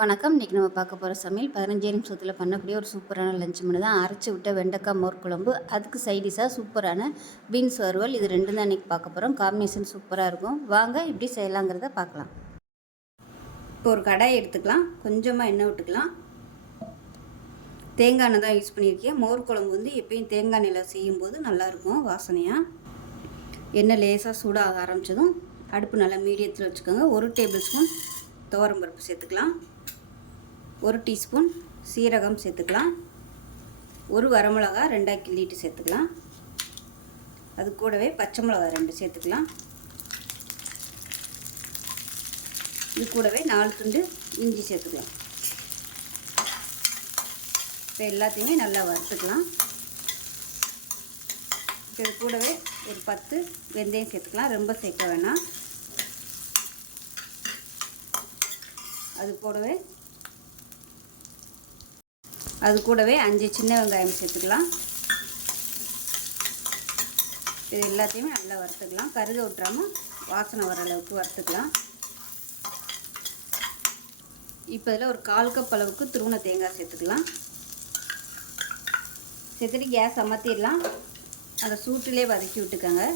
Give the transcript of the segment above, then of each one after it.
வணக்கம். இன்றைக்கி நம்ம பார்க்க போகிற சமையல் 15 நிமிஷத்தில் பண்ணக்கூடிய ஒரு சூப்பரான லஞ்ச் மெனு தான். அரைச்சி விட்ட வெண்டைக்காய் மோர் குழம்பு, அதுக்கு சைடிஷாக சூப்பரான பீன்ஸ் வறுவல். இது ரெண்டும் தான் இன்றைக்கி பார்க்க போகிறோம். காம்பினேஷன் சூப்பராக இருக்கும். வாங்க எப்படி செய்யலாங்கிறத பார்க்கலாம். இப்போ ஒரு கடாய் எடுத்துக்கலாம். கொஞ்சமாக எண்ணெய் விட்டுக்கலாம். தேங்காய் எண்ணெய் தான் யூஸ் பண்ணியிருக்கேன். மோர் குழம்பு வந்து எப்பயும் தேங்காய் எண்ணெயில் செய்யும்போது நல்லாயிருக்கும் வாசனையாக. எண்ணெய் லேசாக சூடாக ஆரம்பித்ததும் அடுப்பு நல்லா மீடியத்தில் வச்சுக்கோங்க. 1 டேபிள் ஸ்பூன் துவரம்பருப்பு சேர்த்துக்கலாம். 1 டீஸ்பூன் சீரகம் சேர்த்துக்கலாம். 1 வரமிளகா 2 கிள்ளிட்டு சேர்த்துக்கலாம். அது கூடவே பச்சை மிளகா 2 சேர்த்துக்கலாம். இது கூடவே 4 துண்டு இஞ்சி சேர்த்துக்கலாம். இப்போ எல்லாத்தையுமே நல்லா வறுத்துக்கலாம். இது கூடவே ஒரு 10 வெந்தயம் சேர்த்துக்கலாம். ரொம்ப சேர்க்க வேணாம். அது கூடவே 5 சின்ன வெங்காயம் சேர்த்துக்கலாம். இது எல்லாத்தையுமே நல்லா வறுத்துக்கலாம். கருக விட்டுறாமல் வாசனை வர அளவுக்கு வறுத்துக்கலாம். இப்போ இதில் ஒரு 1/4 கப் அளவுக்கு துருவின தேங்காய் சேர்த்துக்கலாம். சேர்த்துட்டு கேஸ் அமர்த்திடலாம். அந்த சூட்டிலே வதக்கி விட்டுக்கோங்க.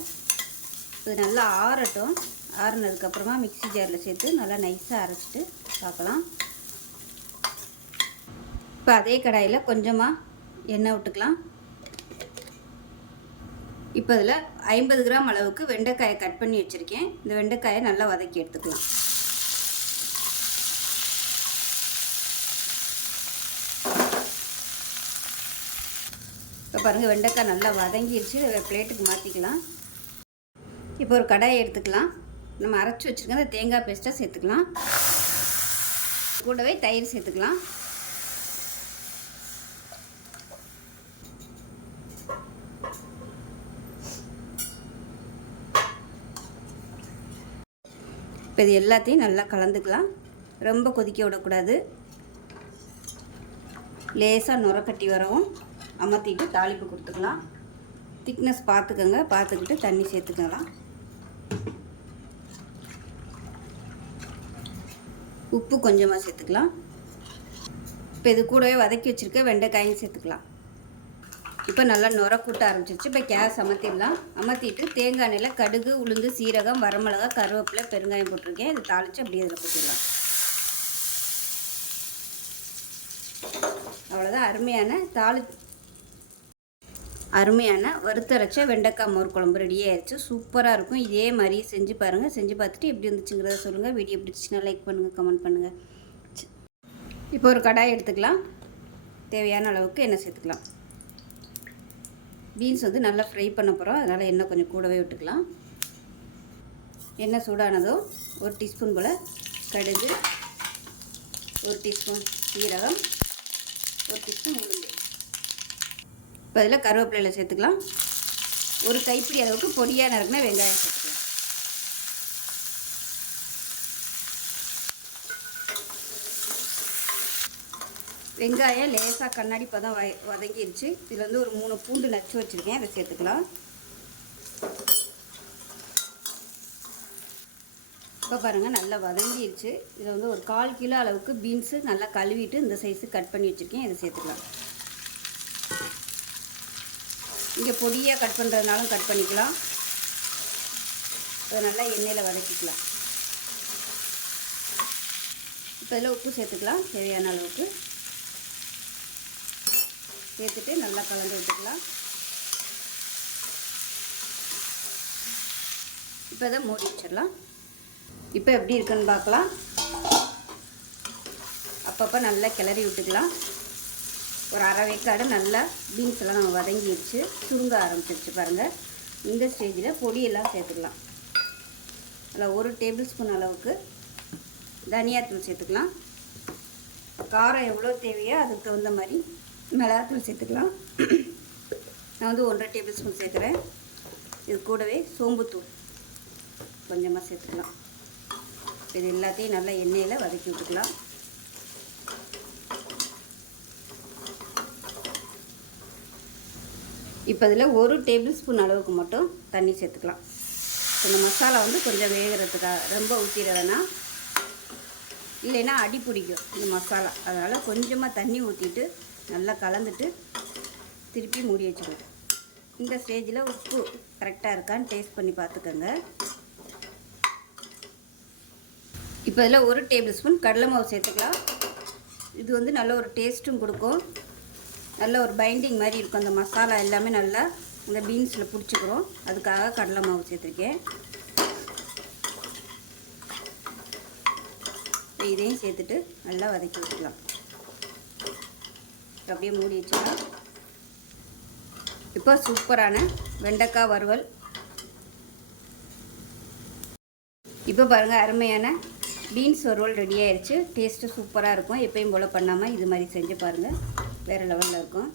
இது நல்லா ஆறட்டும். ஆறுனதுக்கப்புறமா மிக்ஸி ஜாரில் சேர்த்து நல்லா நைஸாக அரைச்சிட்டு பார்க்கலாம். இப்போ அதே கடாயில் கொஞ்சமாக எண்ணெய் விட்டுக்கலாம். இப்போ இதில் 50 கிராம் அளவுக்கு வெண்டைக்காயை கட் பண்ணி வச்சுருக்கேன். இந்த வெண்டைக்காயை நல்லா வதக்கி எடுத்துக்கலாம். இப்போ பாருங்கள், வெண்டைக்காய் நல்லா வதங்கிடுச்சு. பிளேட்டுக்கு மாற்றிக்கலாம். இப்போ ஒரு கடாயை எடுத்துக்கலாம். நம்ம அரைச்சி வச்சுருக்க அந்த தேங்காய் பேஸ்ட்டை சேர்த்துக்கலாம். கூடவே தயிர் சேர்த்துக்கலாம். இப்போ இது எல்லாத்தையும் நல்லா கலந்துக்கலாம். ரொம்ப கொதிக்க விடக்கூடாது. லேசாக நுரக்கட்டி வரவும் அமர்த்திட்டு தாளிப்பு கொடுத்துக்கலாம். திக்னஸ் பார்த்துக்கோங்க. பார்த்துக்கிட்டு தண்ணி சேர்த்துக்கலாம். உப்பு கொஞ்சமாக சேர்த்துக்கலாம். இப்போ இது கூடவே வதக்கி வச்சுருக்க வெண்டைக்காயும் சேர்த்துக்கலாம். இப்போ நல்லா நுர கூட்ட ஆரம்பிச்சிருச்சு. இப்போ கேஸ் அமர்த்திடலாம். அமர்த்திட்டு தேங்காய் எண்ணெயில் கடுகு, உளுந்து, சீரகம், வரமிளகா, கருவேப்பிலை, பெருங்காயம் போட்டிருக்கேன். இது தாளித்து அப்படியே இதில் போட்டுடலாம். அவ்வளோதான். அருமையான வறுத்தரைச்ச வெண்டைக்காய் மோர் குழம்பு ரெடி ஆயிடுச்சு. சூப்பராக இருக்கும். இதே மாதிரி செஞ்சு பாருங்கள். செஞ்சு பார்த்துட்டு எப்படி இருந்துச்சுங்கிறத சொல்லுங்கள். வீடியோ பிடிச்சிச்சின்னா லைக் பண்ணுங்கள், கமெண்ட் பண்ணுங்கள். இப்போ ஒரு கடாய் எடுத்துக்கலாம். தேவையான அளவுக்கு எண்ணெய் சேர்த்துக்கலாம். பீன்ஸ் வந்து நல்லா ஃப்ரை பண்ண போகிறோம். அதனால் எண்ணெய் கொஞ்சம் கூடவே விட்டுக்கலாம். எண்ணெய் சூடானதும் 1 டீஸ்பூன் போல் கடுகு, 1 டீஸ்பூன் சீரகம், 1 டீஸ்பூன் உளுந்து. இப்போ அதில் கருவேப்பிலையில் சேர்த்துக்கலாம். ஒரு கைப்பிடி அளவுக்கு பொடியாக நறுக்கின வெங்காயம் சேர்த்துக்கலாம். வெங்காயம் லேசாக கண்ணாடி பதம் வதங்கிடுச்சு. இதில் வந்து ஒரு 3 பூண்டு நச்சு வச்சுருக்கேன். அதை சேர்த்துக்கலாம். இப்போ பாருங்கள், நல்லா வதங்கிடுச்சு. இதில் வந்து ஒரு 1/4 கிலோ அளவுக்கு பீன்ஸு நல்லா கழுவிட்டு இந்த சைஸு கட் பண்ணி வச்சுருக்கேன். இதை சேர்த்துக்கலாம். இங்கே பொடியாக கட் பண்ணுறதுனாலும் கட் பண்ணிக்கலாம். அதை நல்லா எண்ணெயில் வதக்கிக்கலாம். இப்போ இதில் உப்பு சேர்த்துக்கலாம். தேவையான அளவுக்கு சேர்த்துட்டு நல்லா கலந்து விட்டுக்கலாம். இப்போ இதை மூடி வச்சிடலாம். இப்போ எப்படி இருக்குன்னு பார்க்கலாம். அப்பப்போ நல்லா கிளறி விட்டுக்கலாம். ஒரு அரை வேக்காடு நல்லா பீன்ஸ் எல்லாம் நம்ம வதங்கிடுச்சு. சுருங்க ஆரம்பிச்சிருச்சு பாருங்கள். இந்த ஸ்டேஜில் பொடியெல்லாம் சேர்த்துக்கலாம். அதில் 1 டேபிள் ஸ்பூன் அளவுக்கு தனியாத்தூள் சேர்த்துக்கலாம். காரம் எவ்வளோ தேவையோ அதுக்கு தகுந்த மாதிரி மிளகாத்தூள் சேர்த்துக்கலாம். நான் வந்து 1.5 டேபிள் ஸ்பூன் சேர்க்குறேன். இது கூடவே சோம்புத்தூள் கொஞ்சமாக சேர்த்துக்கலாம். இது எல்லாத்தையும் நல்லா எண்ணெயில் வதக்கி விட்டுக்கலாம். இப்போ இதில் 1 டேபிள் ஸ்பூன் அளவுக்கு மட்டும் தண்ணி சேர்த்துக்கலாம். இந்த மசாலா வந்து கொஞ்சம் வேகிறதுக்காக ரொம்ப ஊற்றிட வேணாம். இல்லைன்னா அடி பிடிக்கும் இந்த மசாலா. அதனால் கொஞ்சமாக தண்ணி ஊற்றிட்டு நல்லா கலந்துட்டு திருப்பி மூடி வச்சுக்கணும். இந்த ஸ்டேஜில் உப்பு கரெக்டாக இருக்கான்னு டேஸ்ட் பண்ணி பார்த்துக்கோங்க. இப்போ இதில் 1 டேபிள் ஸ்பூன் கடலை மாவு சேர்த்துக்கலாம். இது வந்து நல்ல ஒரு டேஸ்ட்டும் கொடுக்கும், நல்ல ஒரு பைண்டிங் மாதிரி இருக்கும். அந்த மசாலா எல்லாமே நல்லா இந்த பீன்ஸில் பிடிச்சிக்கிறோம், அதுக்காக கடலை மாவு சேர்த்துருக்கேன். இதையும் சேர்த்துட்டு நல்லா வதக்கி வச்சுக்கலாம். அப்படியே மூடி வச்சுக்கலாம். இப்போ சூப்பரான வெண்டைக்காய் வறுவல். இப்போ பாருங்கள், அருமையான பீன்ஸ் வறுவல் ரெடி ஆயிடுச்சு. டேஸ்ட்டு சூப்பராக இருக்கும். எப்பயும் போல் பண்ணாமல் இது மாதிரி செஞ்சு பாருங்கள், வேறு லெவலில் இருக்கும்.